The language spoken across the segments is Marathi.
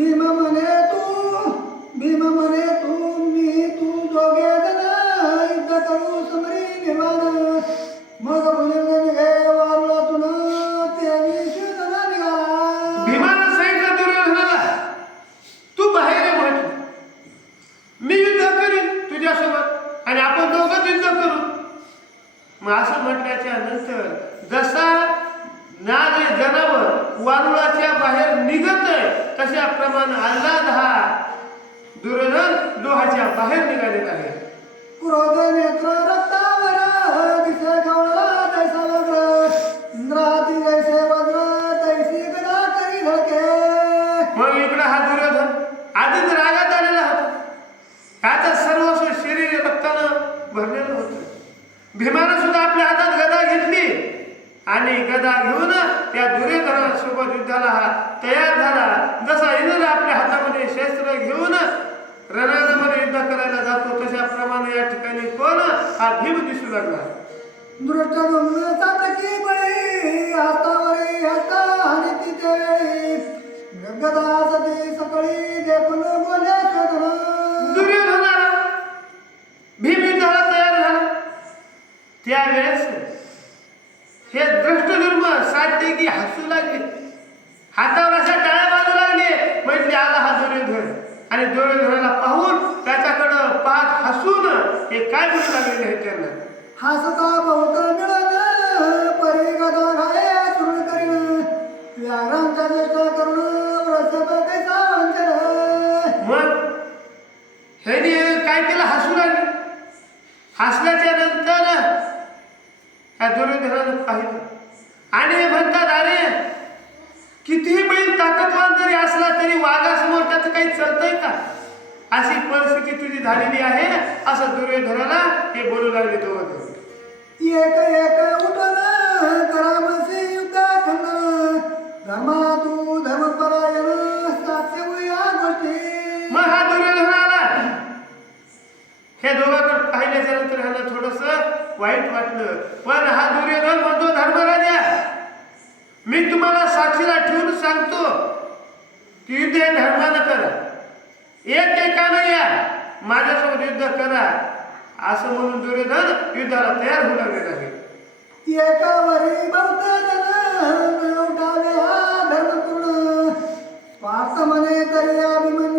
भीम म्हणे आल्हाद हा दुर्योधन लोहाच्या बाहेर निघालेला आहे. क्रोध नेत्र रक्तावर दिसे गवळला तैसा वज्र. इंद्राती जैसे वज्र तैसी गदा करी धडके. मग इकडं हा दुर्योधन आधीच रागात आलेला होता. त्याचं सर्वस्व शरीर रक्तानं भरलेलं होतं. भीमानं सुद्धा आपल्या हातात गदा घेतली आणि गदा घेऊन या दुर्योधनासोबत युद्धाला हा तयार झाला. जसा इंद्र आपल्या हातामध्ये शस्त्र घेऊन रणांगणामध्ये युद्ध करायला जातो तशाप्रमाणे या ठिकाणी कोण? हा भीम दिसू लागला. दृष्ट हाता दुर्योधनाला भीम युद्धाला तयार झाला. त्यावेळेस हे दृष्टदुर्म साध्य की हसू लागले. हातावर अशा टाळ्या बाजू लागले म्हणजे आला हा दुर्योधन. आणि दुर्योधनाला पाहून त्याच्याकडं पाच हसून हे काय म्हणू लागलेले आहेत त्यांना? हसता बहुत मिळत घाये करीन. चेष्टा करून वंचन मग काय केलं? हसू लागले. हसल्याच्या नंतर ह्या दुर्योधनानं पाहिलं. आणि म्हणतात अरे कितीही बैल ताकदवान जरी असला तरी वाघासमोर त्याचं काही चालतंय का? अशी परिस्थिती तुझी झालेली आहे असं दुर्योधनाला हे बोलू लागले दोघं एक एक उठन करामसी युद्ध खंड. धर्मा तू धर्मपरायण साक्षी या गोष्टी. मग हा दुर्योधन आला. हे दोघांकडे पाहिल्याच्या नंतर ह्याला थोडस वाईट वाटलं. पण हा दुर्योधन म्हणतो धर्मराजा मी तुम्हाला साक्षीला ठेवून सांगतो की युद्ध हे धर्मानं करा. एक एकानं या माझ्यासोबत युद्ध करा. असं म्हणून दुर्योधन युद्धाला तयार होऊ लागले आहे. एकावरी धर्मपूर्ण. स्वार्थ म्हणे तरी अभिमन्य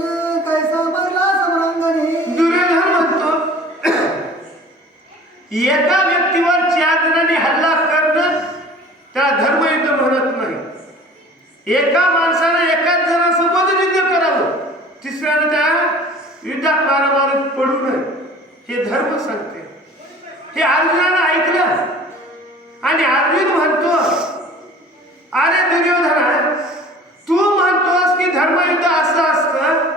त्याला धर्मयुद्ध म्हणत नाही. एका माणसानं एकाच जणासोबत युद्ध करावं. तिसऱ्यानं त्या युद्धात मारामारीत पडू नये. हे धर्म सांगते. हे अर्जुनानं ऐकलं. आणि अर्जुन म्हणतो अरे दुर्योधना तू म्हणतोस की धर्मयुद्ध असं असतं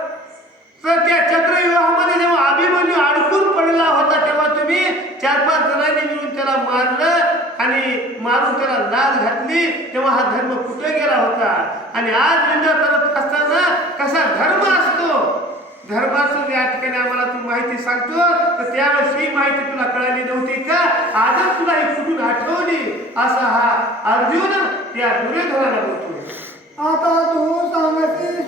तर त्या चक्रव्यूहामध्ये जेव्हा अभिमन्यू अडकून पडला होता तेव्हा तुम्ही चार पाच जणांनी मिळून त्याला मारलं आणि त्याला लाज घातली तेव्हा हा धर्म कुठे गेला होता. आणि आज निंदा करत असताना कसा धर्म असतो? धर्माचं या ठिकाणी आम्हाला तू माहिती सांगतो तर त्यावेळेस ही माहिती तुला कळाली नव्हती का? आजच तुला ही कुठून आठवली? असा हा अर्जुन त्या दुर्योधनाला बोलतोय आता तू सांगती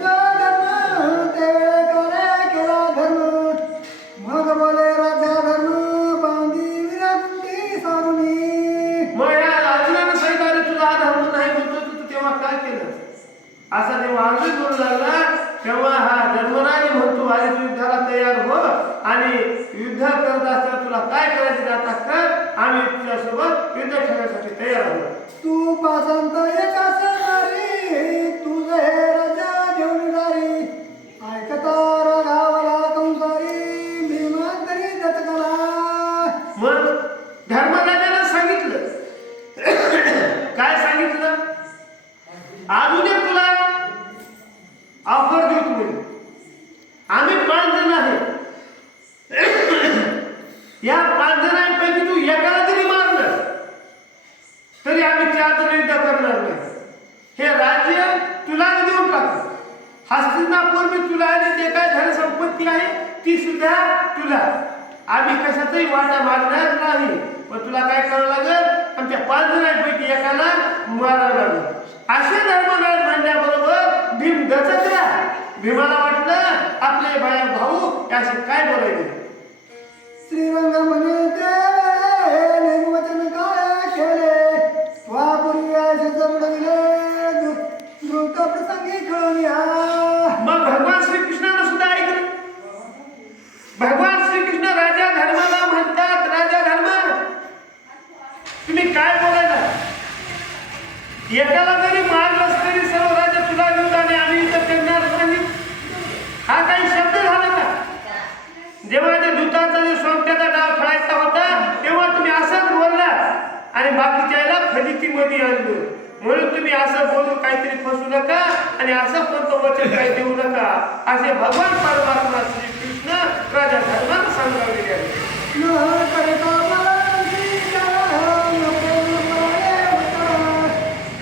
युद्ध करत असताना तुला काय करायचं ते आता कर. आम्ही तुझ्यासोबत युद्ध खेळण्यासाठी तयार आहोत. तू पासंत एक नारी या पाच जणांपैकी तू एकाला जरी मारलं तरी आम्ही चार जण युद्ध करणार नाही. हे राज्य तुला देऊन टाकू हस्तिनापूर मी तुला आणि जे काय धन संपत्ती आहे ती सुद्धा तुला. आम्ही कशाचाही वाटा मागणार नाही. पण तुला काय करावं लागेल? आमच्या पाच जणांपैकी एकाला मारावं लागेल. असे धर्मनाथ म्हणण्याबरोबर भीम दचकला भीमाला वाटलं आपले बाया भाऊ असे काय बोलायचे? శ్రీరంగం बाकीच्याला फलितीमध्ये आणलं. म्हणून तुम्ही असं बोलून काहीतरी फसू नका आणि असं कोणतं वचन काही देऊ नका. असे भगवान परमात्मा श्री कृष्ण राजा धर्मात सांगावलेले आहे न करता मराठी काळ, न प्रेम मारे होता.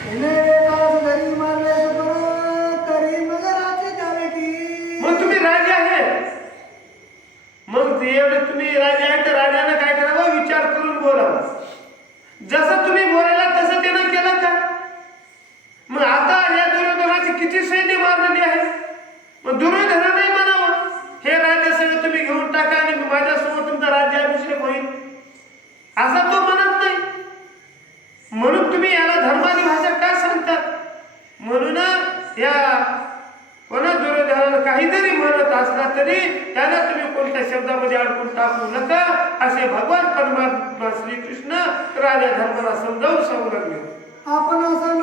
तिने एकास जरी मारले परत, तरी मग राजे द्यावे की मग तुम्ही राजे आहेत मग ते एवढे तुम्ही राजे आहेत तर राजानं काय करावं विचार करून बोलावं जसं तुम्ही बोलायला तसं त्यानं केलं का मग आता या दुर्योधनाची किती सैन्य मारलेली आहे मग दुर्योधन नाही म्हणावं हे राज्य सगळं तुम्ही घेऊन टाका आणि माझ्यासमोर तुमचा राज्याभिषेक होईल असा तो म्हणत नाही म्हणून तुम्ही याला धर्माची भाषा का सांगतात म्हणून या कोणा दुर्योधनाला काही जरी म्हणत असला तरी त्याला तुम्ही कोणत्या शब्दामध्ये अडकून टाकू नका असे भगवान परमात्मा श्रीकृष्ण राजा धर्माला समजावून सांगू लागले. आपण असं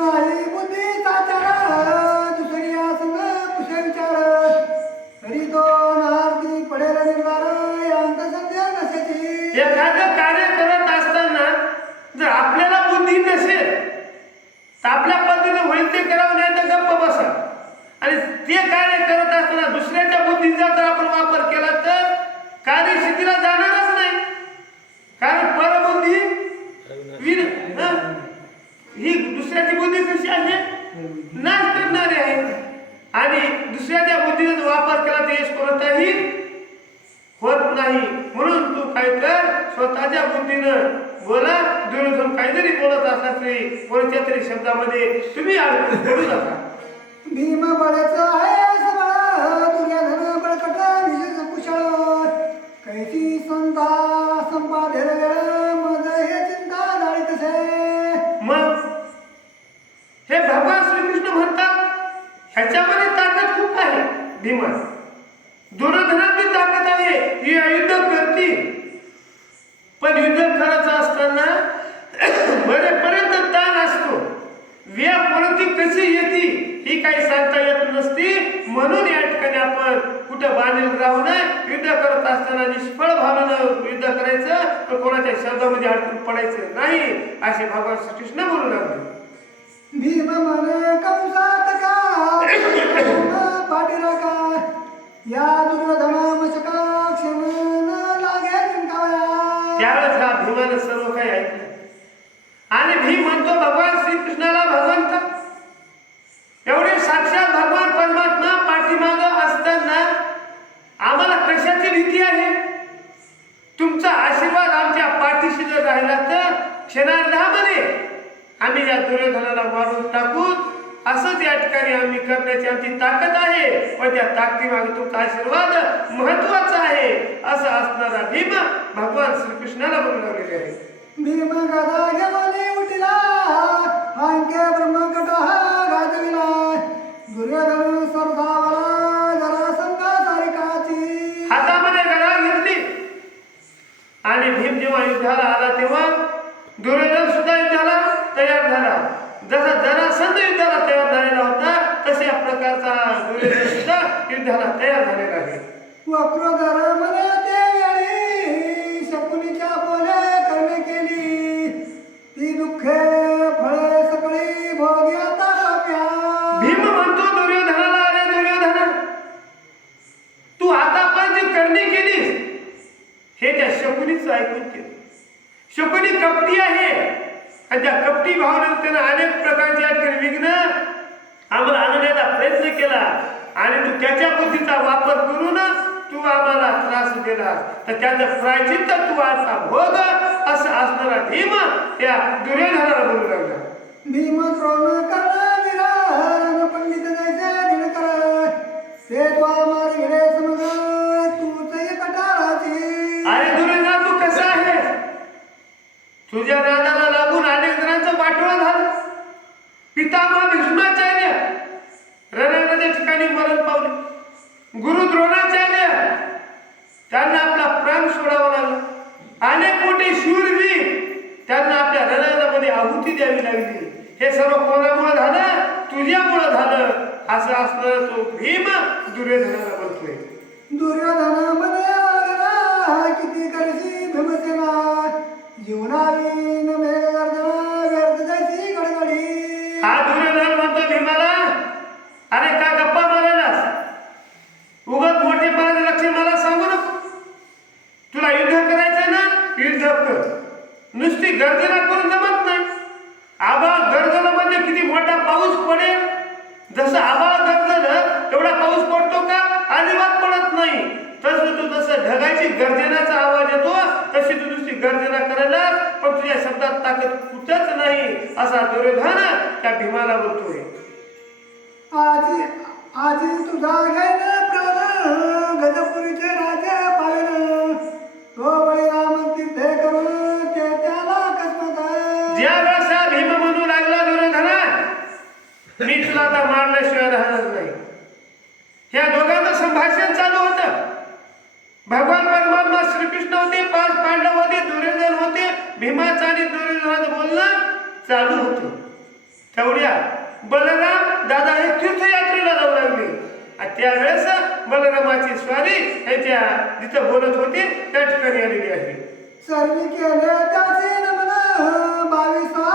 नाश करणारे आहे. आणि दुसऱ्याच्या बुद्धीचा वापर केला ते यश कोणताही होत नाही. म्हणून तू काय कर स्वतःच्या बुद्धीनं बोला. दुर्योधन काहीतरी बोलत असला तरी कोणत्या तरी शब्दामध्ये तुम्ही अडकून पडू नका. भीम बळच आहे. भीमस भीमा बी ताकद आहे ही युद्ध करते. पण युद्ध करायचं असताना बरेपर्यंत ताण असतो. वेळ कोणती कशी येते ही काही सांगता येत नसती. म्हणून या ठिकाणी आपण कुठं बांधील राहू नये युद्ध करत असताना निष्फळ भावनेनं युद्ध करायचं तर कोणाच्या शब्दामध्ये अडकून पडायचं नाही असे भगवान श्रीकृष्ण बोलू लागले. भीम म्हणे पाठीराका या दुर्योधना मशका लागे जिंकावया। त्यावेळेस हा भीमानं सर्व काही ऐकलं. आणि भीम म्हणतो भगवान श्रीकृष्णाला भगवंत एवढे साक्षात भगवान परमात्मा पाठीमाग असताना आम्हाला कशाची भीती आहे? तुमचा आशीर्वाद आमच्या पाठीशी जर राहिला तर क्षणार्धामध्ये आम्ही या दुर्योधनाला मारून टाकू. असंच या ठिकाणी आम्ही करण्याची आमची ताकद आहे. पण त्या ताकदीमागे तुमचा आशीर्वाद महत्त्वाचा आहे? असं असणारा भीम भगवान श्रीकृष्णाला म्हणू लागलेले आहे. भीम गदा घेऊन उठिला हांके ब्रह्मकट हा गाजविला. दुर्योधन सरसावला जरा संका सारिकाची हातामध्ये गदा घेतली. आणि भीम जेव्हा युद्धाला आला तेव्हा दुर्योधन सुद्धा युद्धाला तयार झाला. जरासंध युद्धाला तयार झालेला होता. तशा प्रकारचा दुर्योधन सुद्धा युद्धाला तयार झालेला आहे. वक्रोदर शकुनीच्या बोले करणे केली. ती दुःखे फळे सकळी भोगी आता पाप्या भीम म्हणतो दुर्योधनाला अरे दुर्योधना. तू जी करणी केलीस हे त्या शकुनीच ऐकून केलं शकुनी कपटी आहे. आणि त्या कपटी भावनेने त्यानं अनेक आणि तू त्याच्या बुद्धीचा वापर करूनच तू आम्हाला त्रास दिला तर त्याचं प्रायचित तू असा भोग असं असणारा भीम त्या दुर्योधनाला बोलू लागला. भीम अरे तू आहे तुझ्या नादाला लागून अनेक जणांचं पाठवा झालं. पितामह गुरु द्रोणाचार्य त्यांना आपला प्राण सोडावा लागला. अनेक मोठे शूरवीर त्यांना आपल्या रणांगणामध्ये आहुती द्यावी लागली. हे सर्व कोणामुळे झालं? तुझ्यामुळं झालं. असं असलं तो भीम दुर्योधनाला बोलतोय दुर्योधना म्हणे किती करशी भीमसेना जीवनावीन मेघगर्जना व्यर्थ जैसी गडगडी. हा दुर्योधन म्हणतो भीमाला अरे का गप्पा मारायलास उगत मोठे पाच लक्ष मला सांगू नको तुला युद्ध करायचं ना युद्ध कर नुसती गर्जना करून जमत नाही आबाळ गरजलं म्हणजे किती मोठा पाऊस पडेल जसं आबाळ गरजलं तेवढा पाऊस पडतो का अजिबात पडत नाही तसं तू तसं ढगाची गर्जनाचा आवाज येतो तशी तू नुसती गर्जना करायला पण तुझ्या शब्दात ताकद कुठंच नाही असा दुर्योधन भीमाला बोलतोय आजी आजी तुझा घेन प्राण गजपुरीचे राजे पालन तो बळीराम तीर्थे करून ते त्याला कसमत ज्या वेळेस भीम म्हणू लागला दुर्योधना मी तुला आता मारल्याशिवाय राहणार नाही. ह्या दोघांचं संभाषण चालू होतं. भगवान परमात्मा श्रीकृष्ण होते पाच पांडव होते दुर्योधन होते भीमाचं आणि दुर्योधनाचं बोलणं चालू होतं. तेवढ्या बलराम दादा हे तीर्थयात्रेला जाऊ लागले. त्यावेळेस बलरामाची स्वारी ह्याच्या जिथं बोलत होते त्या ठिकाणी आलेली आहे. सर्वी केले त्याचे नमन बावीसा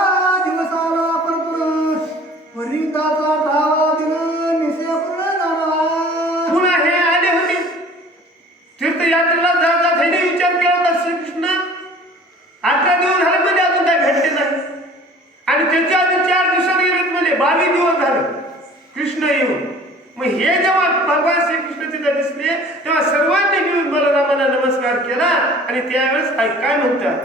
कृष्ण येऊन. मग हे जेव्हा भगवान श्रीकृष्ण तिथे दिसले तेव्हा सर्वांनी मिळून बलरामाला नमस्कार केला आणि त्यावेळेस काय म्हणतात?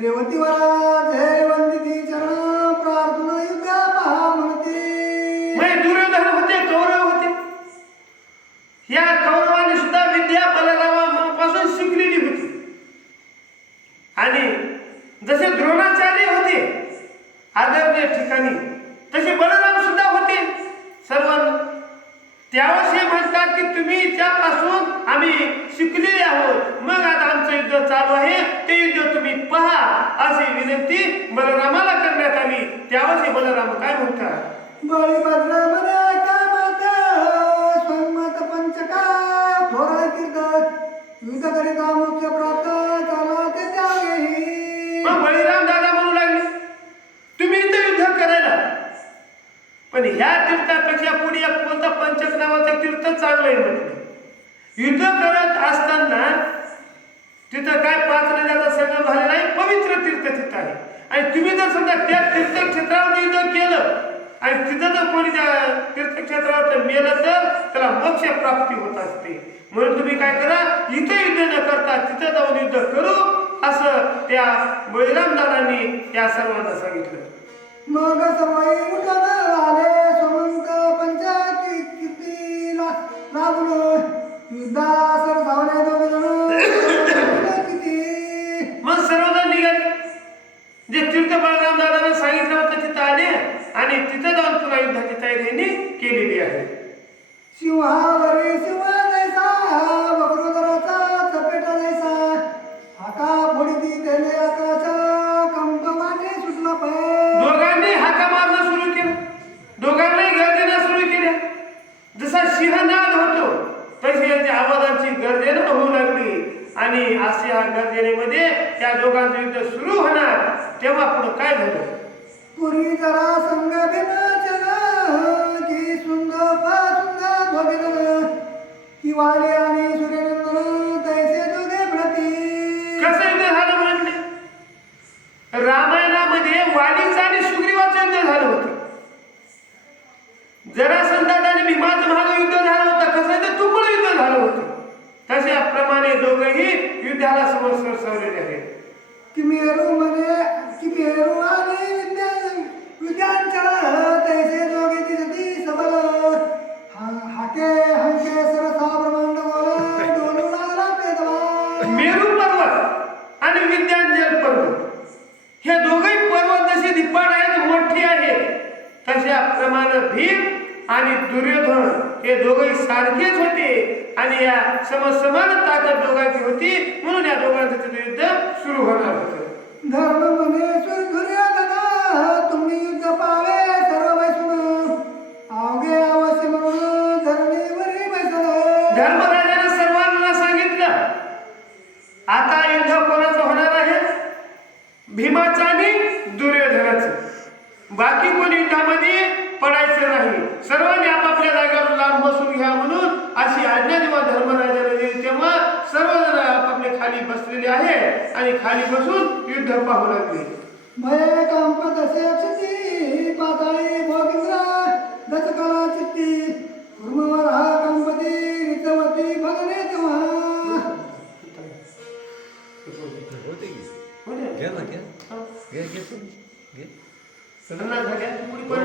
रेवती दुर्योधन जसे द्रोणाचार्य होते आदरणीय ठिकाणी तसे बलराम सुद्धा होते. सर्व त्यावेळेस हे म्हणतात की तुम्ही त्यापासून आम्ही शिकलेले आहोत. मग आता आमचं युद्ध चालू आहे. ते युद्ध तुम्ही पहा. अशी विनंती बलरामाला करण्यात आली. त्यावेळेस हे बलराम काय म्हणतात? ह्या तीर्थापेक्षा पुढे एक कोणता पंचक नावाचं तीर्थ चांगलं आहे म्हटलं युद्ध करत असताना तिथं काय पाच नद्याचा संगम झालेला आहे? पवित्र तीर्थ तिथं आहे. आणि तुम्ही जर समजा त्या तीर्थक्षेत्रावर युद्ध केलं आणि तिथं जर कोणी त्या तीर्थक्षेत्रावर मेलं तर त्याला मोक्ष प्राप्ती होत असते. म्हणून तुम्ही काय करा इथं युद्ध न करता तिथं जाऊन युद्ध करू असं त्या बळीरामदारांनी त्या सर्वांना सांगितलं. मग सर्वई उठून आले सुमंत पंचाकी कीर्तीला लागून युद्धासर धावले दोघे किती? मग सर्वजण निघाले. जे तीर्थ बळराम दादांना सांगितलं होतं तिथं आले आणि तिथं जाऊन पुन्हा युद्धाची तयारी केलेली आहे. सिंहावरी सिंह जैसा आणि असे या गर्जनेमध्ये त्या दोघांचं युद्ध सुरू होणार. तेव्हा पुढं काय झालं पुरी जरा संग की की वाले आणि सूर्यनंदन तैसे दोघे प्रती. कसं युद्ध झालं म्हणले रामायणामध्ये वालीचं आणि सुग्रीवाचं युद्ध झालं होतं. जरा आणि भीमाचं महाग युद्ध झालं आणि दोघेही युद्धाला समस्या सवलेले आहेत. किमी रोमाने किमी रोमाने विद्या विद्यांचला तैसे दोघे दिसती सबल. हाके हंके सरसा ब्रह्मांड बोला डोलू लागला पेदवा. मेरू पर्वत आणि विद्यांजल पर्वत. हे दोघे पर्वत जसे निपाड आहेत मोठे आहेत तशा प्रमाण भीम आणि दुर्योधन हे दोघे सारखेच होते आणि या समसमान ताकद दोघांची होती म्हणून या दोघांचं युद्ध सुरू होणार होतं. धर्म म्हणे बाकी कोणी युद्धामध्ये पडायचं नाही. सर्वांनी आपापल्या जागेवर लांब बसून घ्या म्हणून अशी आज्ञा जेव्हा धर्मराजाने दिली तेव्हा सर्वजण आपापले खाली बसलेले आहे आणि खाली बसून युद्ध पाहू लागले. भये कांपत असे क्षिती पाताळी भोगिंद्रा दचकाला चित्ती कुर्मवर हा कंपती रितवती भगने तेव्हा होते की? ना? घ्या ना घ्या. घ्या घ्या